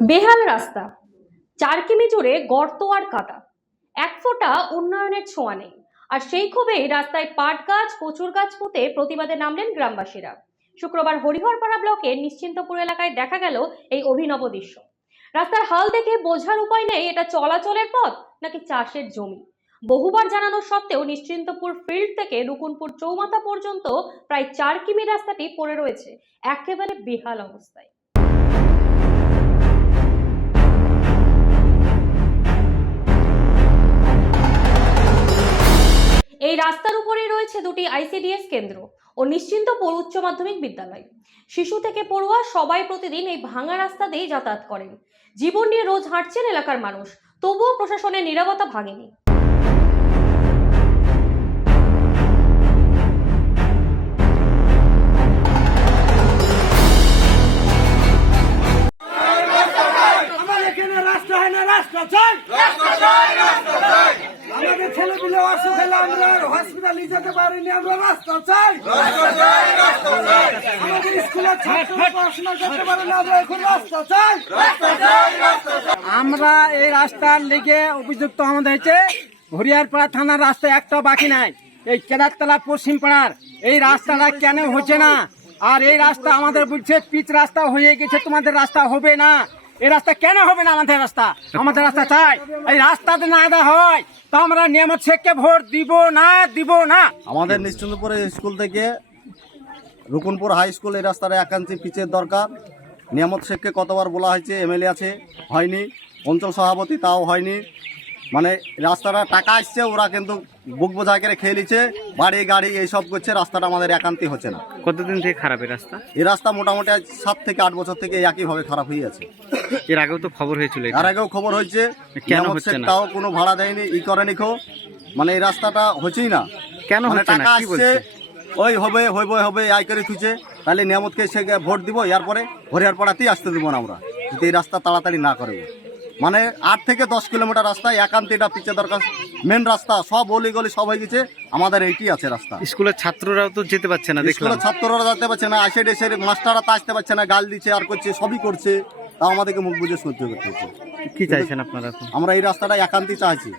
বেহাল রাস্তা। চার কিমি জুড়ে গর্ত আর কাদা এক ফোঁটা উন্নয়নের ছোঁয়া নেই। আর সেই ক্ষোভেই রাস্তায় পাট গাছ কচুর গাছ পুঁতে প্রতিবাদে নামলেন গ্রামবাসীরা। শুক্রবার হরিহরপাড়া ব্লকের নিশ্চিন্তপুর এলাকায় দেখা গেল এই অভিনব দৃশ্য। রাস্তার হাল দেখে বোঝার উপায় নেই, এটা চলাচলের পথ নাকি চাষের জমি? বহুবার জানানো সত্ত্বেও নিশ্চিন্তপুর ফিল্ড থেকে রুকুনপুর চৌমাথা পর্যন্ত প্রায় চার কিমি রাস্তাটি পড়ে রয়েছে। একেবারে বেহাল অবস্থায়। রাস্তার উপরেই রয়েছে দুটি আইসিডিএস কেন্দ্র ও নিশ্চিন্তপুর উচ্চ মাধ্যমিক বিদ্যালয়। শিশু থেকে পড়ুয়া সবাই প্রতিদিন এই ভাঙা রাস্তা দিয়েই যাতায়াত করেন। জীবন নিয়ে রোজ হাঁটছেন এলাকার মানুষ তবুও প্রশাসনের নিরাপত্তা ভাঙেনি। রাস্তা হয় না রাস্তা চাই আমাদের ছেলে পিলে অসুখ হলে আমরা হসপিটালে যেতে পারিনি আমরা রাস্তা চাই। আমাদের স্কুলের ছাত্র পড়াশোনা করতে পারে না আমরা এখন রাস্তা চাই। আমরা এই রাস্তার লিগে অভিযুক্ত আমাদের হয়েছে হরিয়ারপাড়া থানার রাস্তা একটা বাকি নাই। এই কেদারতলা পশ্চিম পাড়ার। এই রাস্তাটা কেন হচ্ছে না? আর এই রাস্তা আমাদের বলছে পিচ রাস্তা হয়ে গেছে তোমাদের রাস্তা হবে না। এই রাস্তা কেন হবে না আমাদের রাস্তা? আমাদের রাস্তা চাই। এই রাস্তাতে না দেওয়া হয়, তো আমরা নিয়ামত শেখকে ভোট দিব না দিব না। আমাদের নিশ্চন্দপুরে স্কুল থেকে রুকুনপুর হাই স্কুল এই রাস্তার একান্তি পিচের দরকার। নিয়ামত শেখকে কতবার বলা হয়েছে, এমএলএ আছে, হয়নি। অঞ্চল সভাপতি তাও হয়নি। মানে রাস্তাটা টাকা আসছে ওরা কিন্তু বুক বোঝাই করে খেয়ে নিচ্ছে বাড়ি গাড়ি এইসব করছে রাস্তাটা আমাদের একান্তি হচ্ছে না। কতদিন থেকে খারাপ এই রাস্তা? এই রাস্তা মোটামুটি আজ সাত থেকে আট বছর থেকে একইভাবে খারাপ হয়ে আছে। এর আগেও তো খবর হয়েছিল এটা। আর আগেও খবর হয়েছে কেন নিয়ামত হচ্ছে শেখ না? তাও কোনো ভাড়া দেয়নি ই করেনি খো মানে এই রাস্তাটা হচ্ছেই না। কেন মানে হচ্ছে না? টাকা কি আসছে বলছে? ওই হবে হইব হবে আই করে থুছে তাহলে নিয়ামতকে সে ভোট দিব এরপরে হরিয়ার পাড়াতেই আসতে দেবো না আমরা। যদি এই রাস্তা তাড়াতাড়ি না করে। মানে আট থেকে দশ কিলোমিটার রাস্তা একান্তে এটা পিচে দরকার। মেন রাস্তা সব অলি গলি সব হয়ে গেছে। আমাদের এইটি আছে রাস্তা। স্কুলের ছাত্ররাও তো যেতে পারছে না স্কুলের ছাত্ররা যেতে পারছে না আসে ডেসে মাস্টাররা তো আসতে পারছে না গাল দিচ্ছে আর করছে সবই করছে। তাও আমাদেরকে মুখ বুঝে সহ্য করতে হচ্ছে। কি চাইছেন আপনারা আমরা এই রাস্তাটা একান্তি চাইছি।